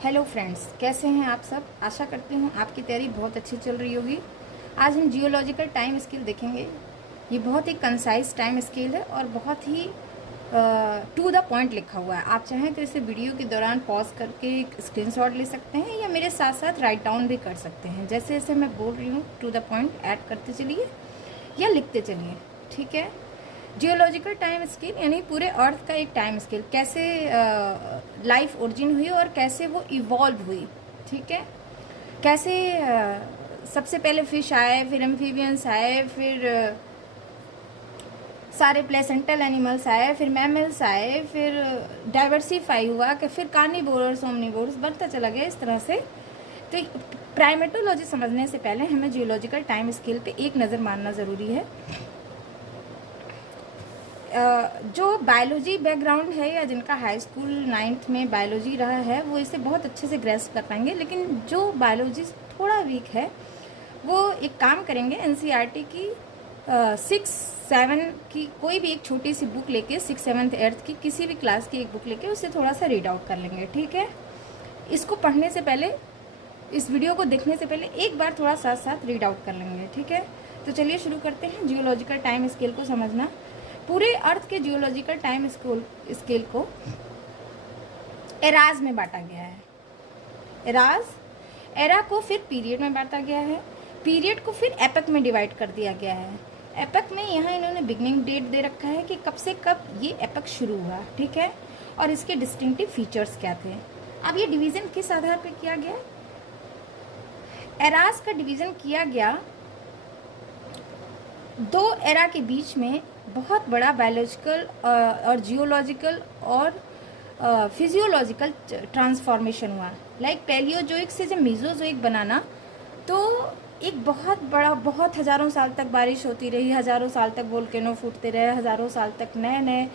Hello friends, कैसे हैं आप सब। आशा करती हूँ आपकी तैयारी बहुत अच्छी चल रही होगी। आज हम जियोलॉजिकल टाइम स्केल देखेंगे। ये बहुत ही कंसाइज टाइम स्केल है और बहुत ही टू द पॉइंट लिखा हुआ है। आप चाहें तो इसे वीडियो के दौरान पॉज करके स्क्रीनशॉट ले सकते हैं या मेरे साथ साथ राइट डाउन भी कर सकते हैं। जैसे जैसे मैं बोल रही हूँ टू द पॉइंट ऐड करते चलिए या लिखते चलिए, ठीक है। जियोलॉजिकल टाइम स्केल यानी पूरे अर्थ का एक टाइम स्केल, कैसे लाइफ ओरिजिन हुई और कैसे वो इवॉल्व हुई, ठीक है। कैसे सबसे पहले फिश आए, फिर एम्फीबियंस आए, फिर सारे प्लेसेंटल एनिमल्स आए, फिर मैमल्स आए, फिर डाइवर्सिफाई हुआ कि फिर कार्निवोरस ओमनिवोरस बनता चला गया इस तरह से। तो प्राइमेटोलॉजी समझने से पहले हमें जियोलॉजिकल टाइम स्केल पे एक नज़र मारना ज़रूरी है। जो बायोलॉजी बैकग्राउंड है या जिनका हाई स्कूल 9th में बायोलॉजी रहा है वो इसे बहुत अच्छे से ग्रेस्प कर पाएंगे, लेकिन जो बायोलॉजी थोड़ा वीक है वो एक काम करेंगे, एनसीईआरटी की 6-7 की कोई भी एक छोटी सी बुक लेके 6th 7th 8th की किसी भी क्लास की एक बुक लेके उसे थोड़ा सा रीड आउट कर लेंगे, ठीक है। इसको पढ़ने से पहले, इस वीडियो को देखने से पहले एक बार थोड़ा साथ साथ रीड आउट कर लेंगे, ठीक है। तो चलिए शुरू करते हैं जियोलॉजिकल टाइम स्केल को समझना। पूरे अर्थ के जियोलॉजिकल टाइम स्केल को एराज में बांटा गया है। एरा को फिर पीरियड में बांटा गया है, पीरियड को फिर एपक में डिवाइड कर दिया गया है। एपक में यहाँ इन्होंने बिगनिंग डेट दे रखा है कि कब से कब ये एपक शुरू हुआ, ठीक है, और इसके डिस्टिंक्टिव फीचर्स क्या थे। अब ये डिवीज़न किस आधार पर किया गया? एराज का डिवीज़न किया गया दो एरा के बीच में बहुत बड़ा बायोलॉजिकल और जियोलॉजिकल और फिजियोलॉजिकल ट्रांसफॉर्मेशन हुआ। लाइक पैलियोजोइक से जब मेसोजोइक बनाना, तो एक बहुत बड़ा, बहुत हज़ारों साल तक बारिश होती रही, हज़ारों साल तक वोल्केनो फूटते रहे, हज़ारों साल तक नए नए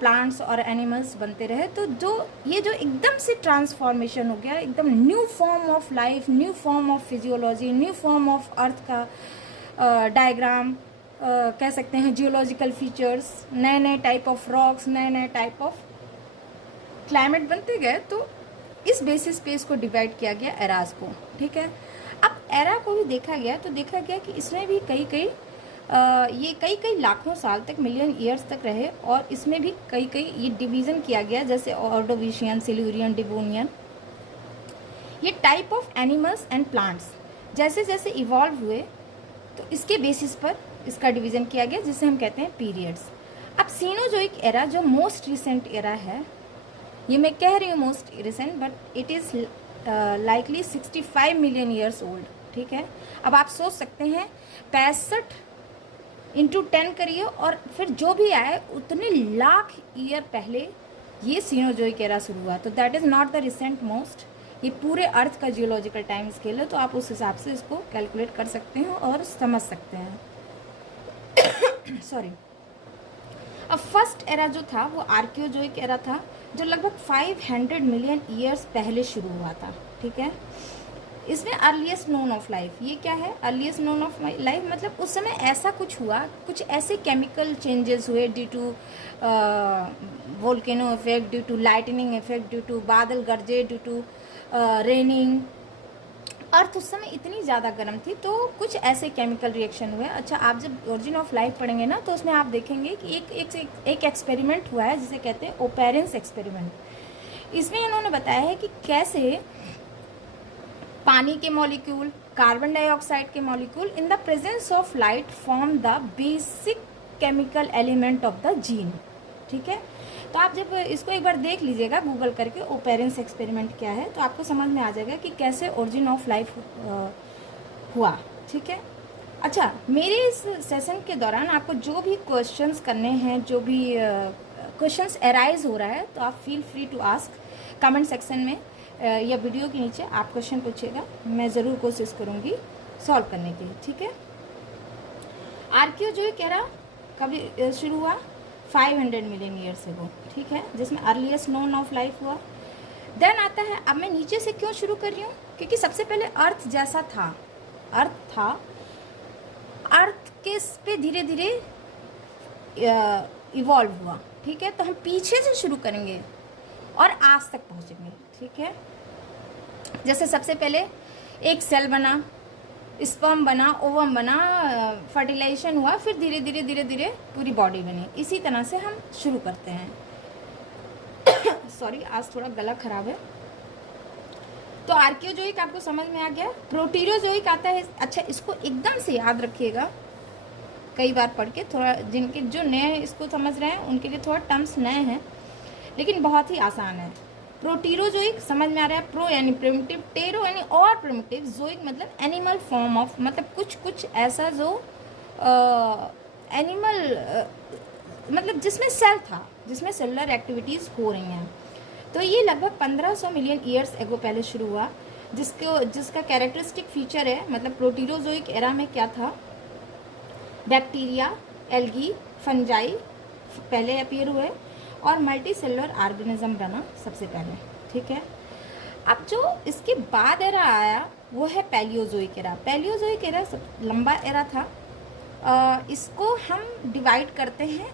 प्लांट्स और एनिमल्स बनते रहे। तो जो एकदम से ट्रांसफॉर्मेशन हो गया, एकदम new form of life, new form of physiology, new form of earth का डायग्राम कह सकते हैं, जियोलॉजिकल फीचर्स, नए नए टाइप ऑफ रॉक्स, नए नए टाइप ऑफ क्लाइमेट बनते गए। तो इस बेसिस पे इसको डिवाइड किया गया एराज को, ठीक है। अब एरा को भी देखा गया तो देखा गया कि इसमें भी कई लाखों साल तक, मिलियन ईयर्स तक रहे, और इसमें भी कई ये डिवीज़न किया गया, जैसे ऑर्डोविशियन, सिल्यूरियन, डिवोनियन। ये type of animals and plants जैसे जैसे इवॉल्व हुए तो इसके बेसिस पर इसका डिवीज़न किया गया, जिसे हम कहते हैं पीरियड्स। अब सीनोजोइक एरा जो मोस्ट रिसेंट एरा है, ये मैं कह रही हूँ most recent, but it is likely 65 million years old, ठीक है। अब आप सोच सकते हैं 65 × 10 करिए और फिर जो भी आए उतने लाख ईयर पहले ये सीनोजोइक एरा शुरू हुआ। तो that is not the recent most, ये पूरे अर्थ का जियोलॉजिकल टाइम स्केल है, तो आप उस हिसाब से इसको कैलकुलेट कर सकते हैं और समझ सकते हैं। सॉरी। अब फर्स्ट एरा जो था वो आर्कियोजोइक एरा था, जो लगभग 500 मिलियन ईयर्स पहले शुरू हुआ था, ठीक है। इसमें अर्लीस्ट नोन ऑफ लाइफ, ये क्या है? अर्लीस्ट नोन ऑफ लाइफ मतलब उस समय ऐसा कुछ हुआ, कुछ ऐसे केमिकल चेंजेस हुए due to volcano effect, due to lightning effect, due to बादल गरजे, ड्यू टू रेनिंग। अर्थ उस समय इतनी ज़्यादा गर्म थी तो कुछ ऐसे केमिकल रिएक्शन हुए। अच्छा, आप जब ओरिजिन ऑफ लाइफ पढ़ेंगे ना तो उसमें आप देखेंगे कि एक एक्सपेरिमेंट हुआ है जिसे कहते हैं ओपेरेंस एक्सपेरिमेंट। इसमें इन्होंने बताया है कि कैसे पानी के मॉलिक्यूल, कार्बन डाइऑक्साइड के molecule in the presence of light form the basic chemical element of the gene, ठीक है। तो आप जब इसको एक बार देख लीजिएगा गूगल करके ओपेरेंस एक्सपेरिमेंट क्या है, तो आपको समझ में आ जाएगा कि कैसे ओरिजिन ऑफ लाइफ हुआ, ठीक है। अच्छा, मेरे इस सेशन के दौरान आपको जो भी क्वेश्चंस करने हैं, जो भी क्वेश्चंस अराइज हो रहा है, तो आप feel free to ask comment section में या वीडियो के नीचे आप क्वेश्चन पूछिएगा, मैं ज़रूर कोशिश करूँगी सॉल्व करने की, ठीक है। आर्कियोजोइक एरा कब शुरू हुआ? 500 मिलियन ईयर्स एगो, ठीक है, जिसमें अर्लीस्ट नोन ऑफ लाइफ हुआ। देन आता है, अब मैं नीचे से क्यों शुरू कर रही हूँ? क्योंकि सबसे पहले अर्थ जैसा था, अर्थ के पे धीरे धीरे इवॉल्व हुआ, ठीक है। तो हम पीछे से शुरू करेंगे और आज तक पहुंचेंगे। ठीक है, जैसे सबसे पहले एक सेल बना, स्पर्म बना, ओवम बना, फर्टिलाइजेशन हुआ, फिर धीरे धीरे धीरे धीरे पूरी बॉडी बनी। इसी तरह से हम शुरू करते हैं। सॉरी, आज थोड़ा गला खराब है। तो आर्कियोजोइक आपको समझ में आ गया। प्रोटीरोजोइक आता है, अच्छा इसको एकदम से याद रखिएगा, कई बार पढ़ के, थोड़ा जिनके जो नए इसको समझ रहे हैं उनके लिए थोड़ा टर्म्स नए हैं, लेकिन बहुत ही आसान है। प्रोटीरोजोइक समझ में आ रहा है, प्रो यानी प्रिमिटिव, टेरो यानी और प्रिमिटिव, जोइक मतलब एनिमल फॉर्म ऑफ, मतलब कुछ ऐसा जो एनिमल मतलब जिसमें सेल था, जिसमें सेलुलर एक्टिविटीज़ हो रही हैं। तो ये लगभग 1500 मिलियन ईयर्स एगो पहले शुरू हुआ, जिसका कैरेक्टरिस्टिक फीचर है, मतलब प्रोटीरोजोइक एरा में क्या था, बैक्टीरिया, एल्गी, फंजाई पहले अपीयर हुए और मल्टी सेलुलर ऑर्गेनिज्म बना सबसे पहले। ठीक है, अब जो इसके बाद एरा आया वो है पैलियोजोइक एरा। पैलियोजोइक एरा सब लंबा एरा था। इसको हम डिवाइड करते हैं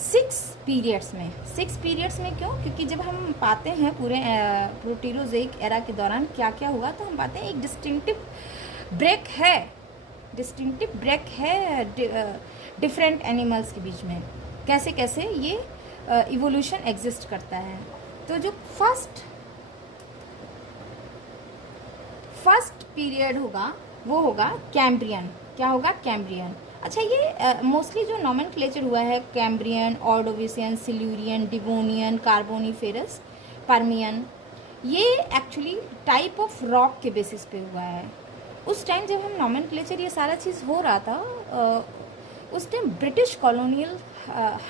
6 पीरियड्स में। 6 पीरियड्स में क्यों? क्योंकि जब हम पाते हैं पूरे प्रोटीरोजोइक एरा के दौरान क्या क्या हुआ, तो हम पाते हैं एक डिस्टिंक्टिव ब्रेक है डिफरेंट एनिमल्स के बीच में, कैसे कैसे ये इवोल्यूशन एग्जिस्ट करता है। तो जो फर्स्ट पीरियड होगा वो होगा कैम्ब्रियन। क्या होगा? कैम्ब्रियन। अच्छा, ये मोस्टली जो नॉमेनक्लेचर हुआ है, Cambrian, Ordovician, Silurian, Devonian, Carboniferous, Permian, ये एक्चुअली टाइप ऑफ रॉक के बेसिस पे हुआ है। उस टाइम जब हम नॉमेनक्लेचर ये सारा चीज़ हो रहा था, उस टाइम ब्रिटिश कॉलोनियल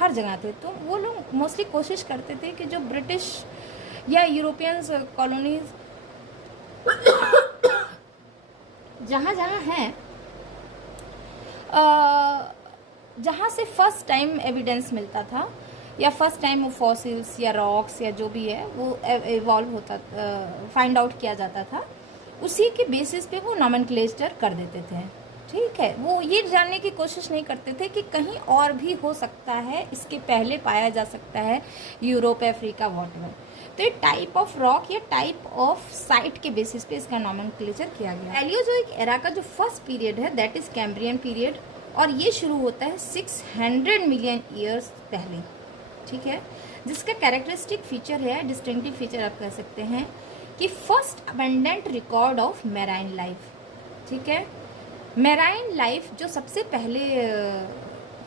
हर जगह थे, तो वो लोग मोस्टली कोशिश करते थे कि जो ब्रिटिश या यूरोपियंस कॉलोनीज जहाँ जहाँ हैं, जहाँ से फर्स्ट टाइम एविडेंस मिलता था या फर्स्ट टाइम वो फॉसिल्स या रॉक्स या जो भी है वो इवॉल्व होता, फाइंड आउट किया जाता था, उसी के बेसिस पे वो नॉमेनक्लेचर कर देते थे। ठीक है, वो ये जानने की कोशिश नहीं करते थे कि कहीं और भी हो सकता है, इसके पहले पाया जा सकता है यूरोप, अफ्रीका, वॉटएवर। तो ये टाइप ऑफ रॉक या टाइप ऑफ साइट के बेसिस पे इसका नॉमेनक्लेचर किया गया। पैलियोजोइक एरा का जो फर्स्ट पीरियड है दैट इज कैम्ब्रियन पीरियड, और ये शुरू होता है 600 मिलियन ईयर्स पहले। ठीक है, जिसका कैरेक्टरिस्टिक फीचर है, डिस्टिंक्टिव फीचर आप कह सकते हैं, कि first abundant record of marine life. ठीक है, मैराइन लाइफ जो सबसे पहले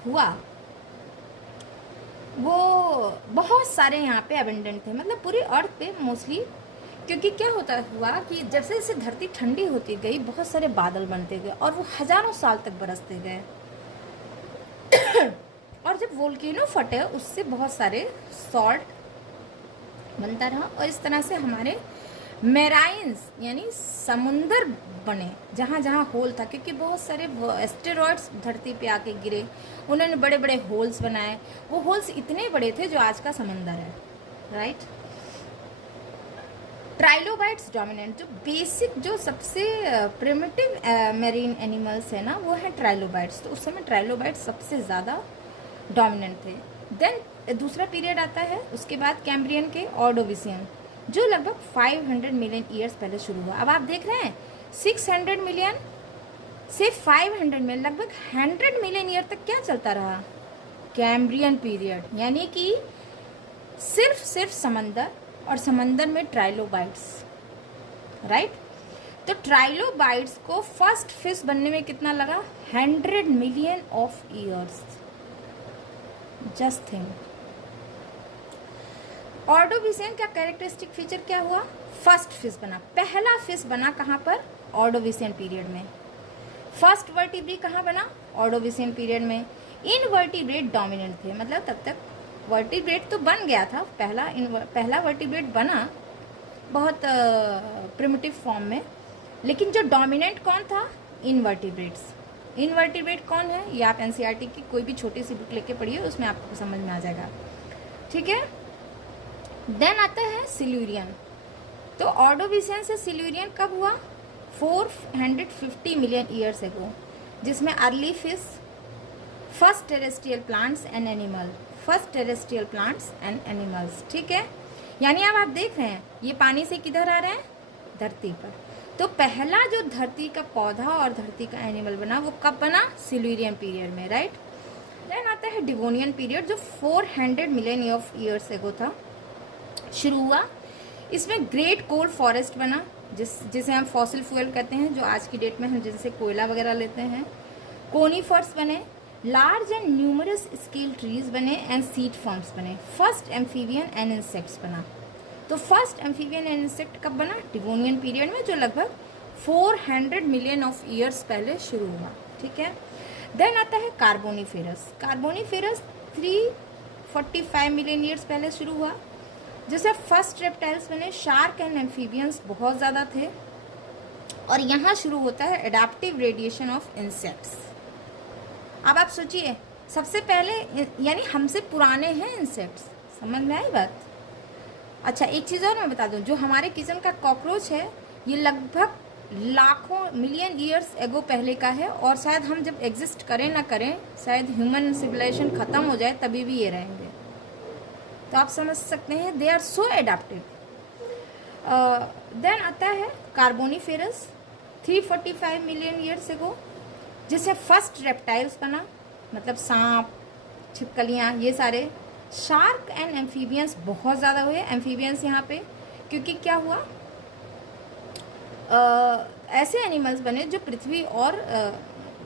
हुआ वो बहुत सारे यहाँ पे अबंडेंट थे, मतलब पूरी अर्थ पे मोस्टली, क्योंकि क्या होता हुआ कि जैसे जैसे धरती ठंडी होती गई बहुत सारे बादल बनते गए और वो हजारों साल तक बरसते गए। और जब वोल्केनो फटे उससे बहुत सारे सॉल्ट बनता रहा और इस तरह से हमारे मेराइन्स यानी समुंदर बने जहाँ जहाँ होल था, क्योंकि बहुत सारे एस्टेरॉइड्स धरती पे आके गिरे, उन्होंने बड़े बड़े होल्स बनाए। वो होल्स इतने बड़े थे जो आज का समंदर है। राइट, ट्राइलोबाइट्स डोमिनेंट, जो बेसिक जो सबसे प्रिमिटिव मेरीन एनिमल्स है ना, वो है ट्राइलोबाइट्स। तो उस समय ट्राइलोबाइट्स सबसे ज़्यादा डोमिनेंट थे। देन दूसरा पीरियड आता है उसके बाद कैम्ब्रियन के, ऑर्डोविशियन, जो लगभग 500 मिलियन ईयर्स पहले शुरू हुआ। अब आप देख रहे हैं 600 मिलियन से 500 मिलियन, लगभग 100 मिलियन ईयर तक क्या चलता रहा? कैम्ब्रियन पीरियड, यानी कि सिर्फ समंदर और समंदर में ट्राइलोबाइट्स। राइट, तो ट्राइलोबाइट्स को फर्स्ट फिश बनने में कितना लगा? 100 million of years. Just think. Ordovician का कैरेक्टरिस्टिक फीचर क्या हुआ? फर्स्ट फिश बना, पहला फिश बना कहाँ पर? ऑर्डोविशियन पीरियड में। फर्स्ट वर्टिब्रेट कहाँ बना? ऑर्डोविशियन पीरियड में। इनवर्टिब्रेट डोमिनेंट थे, मतलब तब तक वर्टिब्रेट तो बन गया था, पहला वर्टिब्रेट बना बहुत प्रिमिटिव फॉर्म में, लेकिन जो डोमिनेंट कौन था? इनवर्टिब्रेट्स। इनवर्टिब्रेट कौन है? ये आप एनसीईआरटी की कोई भी छोटी सी बुक लेके पढ़िए, उसमें आपको समझ में आ जाएगा। ठीक है, देन आता है सिल्यूरियन। तो ऑर्डोविशियन से सिल्यूरियन कब हुआ? 450 मिलियन ईयर्स एगो, जिसमें early fish, first terrestrial plants and animals. ठीक है, यानी अब आप देख रहे हैं ये पानी से किधर आ रहे हैं, धरती पर। तो पहला जो धरती का पौधा और धरती का एनिमल बना वो कब बना, सिल्यूरियन पीरियड में, राइट। देन आता है डिवोनियन पीरियड जो 400 मिलियन ऑफ ईयर्स एगो था, शुरू हुआ। इसमें ग्रेट कोल फॉरेस्ट बना, जिसे हम फॉसिल फ्यूल कहते हैं, जो आज की डेट में हम जिनसे कोयला वगैरह लेते हैं। कोनीफर्स बने, large and numerous scale trees बने एंड सीड फॉर्म्स बने। फर्स्ट एम्फीबियन एंड इंसेक्ट्स बना। तो फर्स्ट एम्फीबियन एंड इंसेक्ट कब बना, डिवोनियन पीरियड में, जो लगभग 400 मिलियन ऑफ ईयर्स पहले शुरू हुआ, ठीक है। देन आता है कार्बोनीफेरस। कार्बोनीफेरस 345 मिलियन ईयर्स पहले शुरू हुआ, जैसे फर्स्ट रेप्टाइल्स बने। शार्क एंड एम्फीबियंस बहुत ज़्यादा थे, और यहाँ शुरू होता है एडाप्टिव रेडिएशन ऑफ इंसेक्ट्स। अब आप सोचिए, सबसे पहले यानी हमसे पुराने हैं इंसेक्ट्स, समझ में आई बात। अच्छा, एक चीज़ और मैं बता दूं, जो हमारे किचन का कॉकरोच है ये लगभग लाखों मिलियन ईयर्स एगो पहले का है, और शायद हम जब एग्जिस्ट करें ना करें, शायद ह्यूमन सिविलाइजेशन ख़त्म हो जाए तभी भी ये रहेंगे। तो आप समझ सकते हैं they are so adaptive. Then आता है कार्बोनीफेरस 345 मिलियन ईयर्स एगो, जिससे फर्स्ट रेप्टाइल्स बना, मतलब सांप, छिपकलियाँ, ये सारे। शार्क एंड एम्फीबियंस बहुत ज़्यादा हुए, एम्फीबियंस यहाँ पे, क्योंकि क्या हुआ, ऐसे एनिमल्स बने जो पृथ्वी और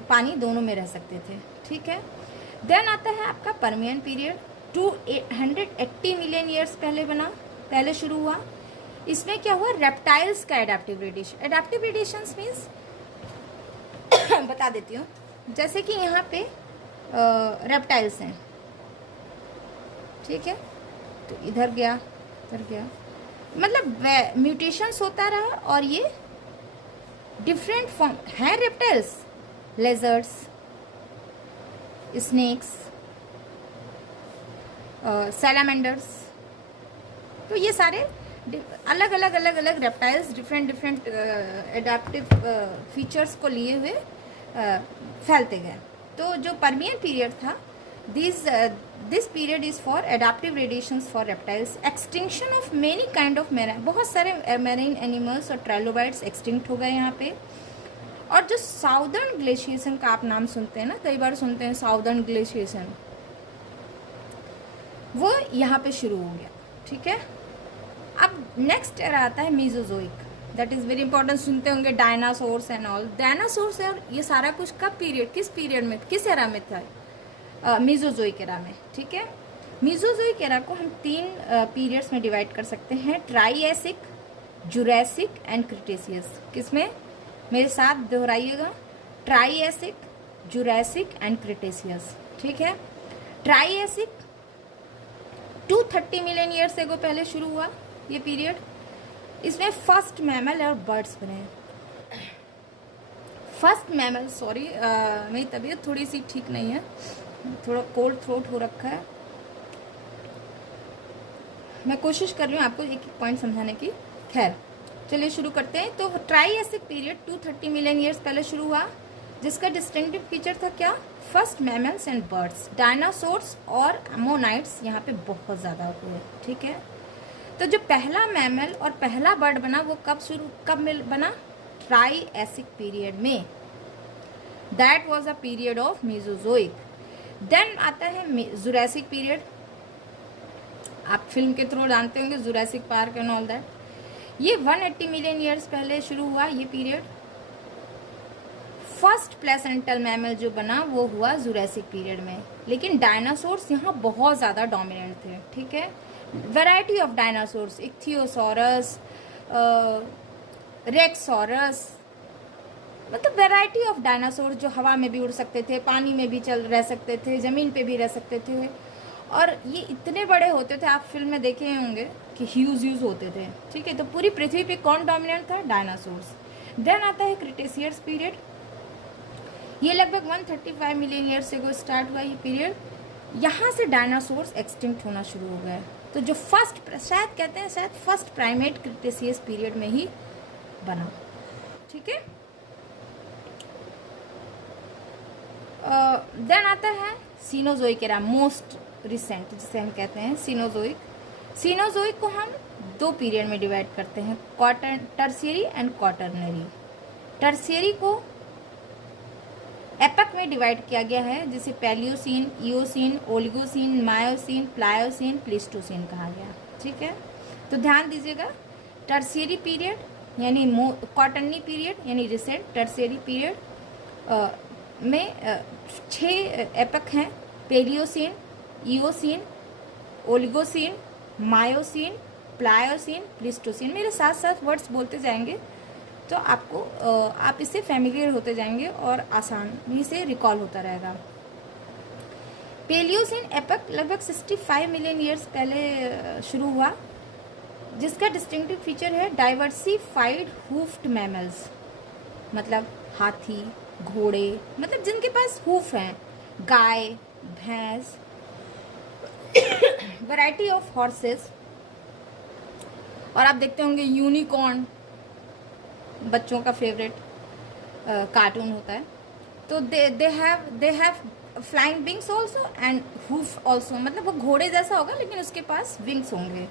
पानी दोनों में रह सकते थे, ठीक है। देन आता है आपका परमियन पीरियड, 280 मिलियन ईयर्स पहले शुरू हुआ। इसमें क्या हुआ, रेप्टाइल्स का adaptive radiation. Adaptive radiation means बता देती हूँ, जैसे कि यहाँ पे रेप्टाइल्स हैं, ठीक है, तो इधर गया, मतलब म्यूटेशंस होता रहा, और ये डिफरेंट फॉर्म हैं रेप्टाइल्स, लेजर्ड्स, स्नेक्स, सैलामेंडर्स। तो ये सारे अलग अलग रेप्टाइल्स डिफरेंट एडाप्टिव फीचर्स को लिए हुए फैलते गए। तो जो परमियन पीरियड था, this period is for adaptive radiations for reptiles, extinction of many kind of marine, बहुत सारे मैरीन एनिमल्स और ट्राइलोबाइट्स एक्सटिंक्ट हो गए यहाँ पे। और जो साउदर्न ग्लेशिएशन का आप नाम सुनते हैं ना, कई बार सुनते हैं साउदर्न ग्लेशिएशन, वो यहाँ पे शुरू हो गया, ठीक है। अब नेक्स्ट एरा आता है Mesozoic, that is very important, सुनते होंगे डायनासोर्स एंड ऑल। डायनासोर्स और ये सारा कुछ कब पीरियड, किस पीरियड में, किस एरा में था, मीजोजोइक एरा में, ठीक है। मीजोजोइक एरा को हम 3 पीरियड्स में डिवाइड कर सकते हैं, ट्राइएसिक, जुरैसिक एंड क्रिटेशियस। किसमें, मेरे साथ दोहराइएगा, ट्राइएसिक, जुरैसिक एंड क्रिटेशियस, ठीक है। ट्राइएसिक 230 मिलियन ईयर्स एगो पहले शुरू हुआ ये पीरियड। इसमें फर्स्ट मैमल और बर्ड्स बने। फर्स्ट मैमल, सॉरी मेरी तबीयत थोड़ी सी ठीक नहीं है, थोड़ा कोल्ड थ्रोट हो रखा है, मैं कोशिश कर रही हूँ आपको एक एक पॉइंट समझाने की। खैर चलिए शुरू करते हैं। तो ट्राइएसिक पीरियड 230 मिलियन ईयर्स पहले शुरू हुआ, जिसका डिस्टिंक्टिव फीचर था क्या, first mammals and birds. Dinosaurs और अमोनाइट्स यहाँ पे बहुत ज़्यादा हुए, ठीक है। तो जो पहला मैमल और पहला बर्ड बना वो कब बना, ट्राइएसिक पीरियड में, that was a period of Mesozoic. Then आता है जुरैसिक पीरियड, आप फिल्म के थ्रू जानते होंगे, Jurassic Park and all that. ये 180 मिलियन ईयर्स पहले शुरू हुआ ये पीरियड। फर्स्ट प्लेसेंटल मैमल जो बना वो हुआ जुरैसिक पीरियड में, लेकिन डायनासोर्स यहाँ बहुत ज़्यादा डोमिनेंट थे, ठीक है। वैरायटी ऑफ डायनासोर्स, इक्थियोसॉरस, रेक्सोरस, मतलब वैरायटी ऑफ डायनासोर जो हवा में भी उड़ सकते थे, पानी में भी रह सकते थे, ज़मीन पे भी रह सकते थे, और ये इतने बड़े होते थे, आप फिल्म में देखे होंगे कि ह्यूज होते थे, ठीक है। तो पूरी पृथ्वी पे कौन डोमिनेंट था, डायनासोर्स। देन आता है क्रिटेशियस पीरियड, ये लगभग 135 मिलियन ईयर से स्टार्ट हुआ ये पीरियड। यहाँ से डायनासोर्स एक्सटिंक्ट होना शुरू हो गए। तो जो फर्स्ट, शायद कहते हैं शायद फर्स्ट प्राइमेट क्रिटेशियस पीरियड में ही बना, ठीक है। देन आता है सीनोजोइक एरा, मोस्ट रिसेंट जिसे हम कहते हैं सीनोजोइक। सीनोजोइक को हम 2 पीरियड में डिवाइड करते हैं, टर्शियरी एंड क्वाटरनरी। टर्शियरी को एपक में डिवाइड किया गया है, जिसे Palaeocene, Eocene, Oligocene, Miocene, Pliocene, Pleistocene कहा गया। ठीक है, तो ध्यान दीजिएगा, टर्शियरी पीरियड यानी क्वाटरनरी पीरियड यानी रिसेंट टर्शियरी पीरियड में 6 एपक हैं, Palaeocene, Eocene, Oligocene, Miocene, Pliocene, Pleistocene. मेरे साथ साथ वर्ड्स बोलते जाएंगे तो आपको आप इससे फैमिलियर होते जाएंगे और आसानी से रिकॉल होता रहेगा। पेलियोसीन एपक लगभग 65 मिलियन ईयर्स पहले शुरू हुआ, जिसका डिस्टिंक्टिव फीचर है डाइवर्सिफाइड हूफ्ड मैमल्स, मतलब हाथी, घोड़े, मतलब जिनके पास हूफ हैं, गाय, भैंस, वैरायटी ऑफ हॉर्सेस। और आप देखते होंगे यूनिकॉर्न, बच्चों का फेवरेट कार्टून होता है। तो they have flying wings also and hoof also, मतलब वो घोड़े जैसा होगा लेकिन उसके पास विंग्स होंगे।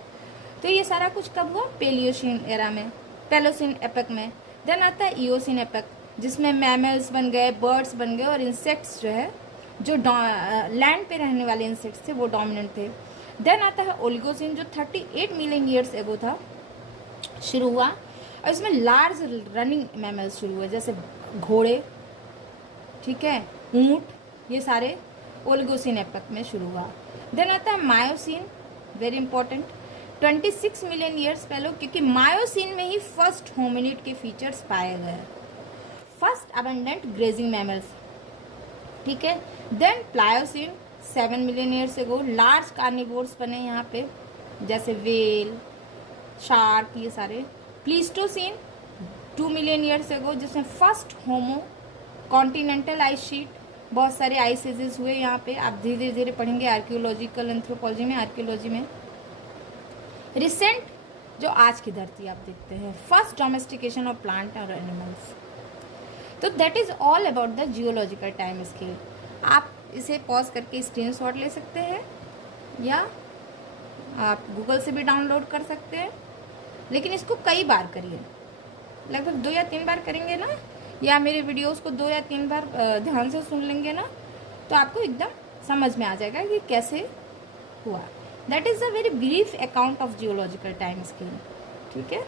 तो ये सारा कुछ कब हुआ? पेलियोसीन एरा में, पेलोसीन एपक में। देन आता है इयोसीन एपक, जिसमें मैमल्स बन गए, बर्ड्स बन गए और इंसेक्ट्स जो है, जो लैंड पे रहने वाले इंसेक्ट्स थे वो डोमिनेंट थे। देन आता है ओलिगोसीन, जो 38 मिलियन ईयर्स एगो था, शुरू हुआ, और इसमें लार्ज रनिंग मैमल्स शुरू हुए, जैसे घोड़े, ठीक है, ऊंट, ये सारे ओलिगोसीन एपक में शुरू हुआ। देन आता है Miocene, very important, 26 million years पहले, क्योंकि मायोसीन में ही फर्स्ट होमिनिड के फीचर्स पाए गए, फर्स्ट अबंडेंट ग्रेजिंग मैमल्स। ठीक है, then Pliocene 7 million years ago, large carnivores बने यहाँ पे, जैसे वेल, शार्क, ये सारे। प्लीस्टोसीन 2 मिलियन ईयर्स एगो, जिसमें फर्स्ट होमो कॉन्टिनेंटल आइस शीट, बहुत सारे आइस एजेस हुए यहाँ पे, आप धीरे धीरे पढ़ेंगे आर्कियोलॉजिकल एंथ्रोपोलॉजी में, आर्कियोलॉजी में। रिसेंट जो आज की धरती आप देखते हैं, फर्स्ट डोमेस्टिकेशन ऑफ प्लांट और एनिमल्स। तो that is all about the geological time scale. आप इसे पॉज करके स्क्रीनशॉट ले सकते हैं या आप गूगल से भी डाउनलोड कर सकते हैं, लेकिन इसको कई बार करिए, लगभग 2 या 3 बार करेंगे ना, या मेरे वीडियोस को 2 या 3 बार ध्यान से सुन लेंगे ना, तो आपको एकदम समझ में आ जाएगा कि कैसे हुआ। That is a very brief account of geological time scale. ठीक है।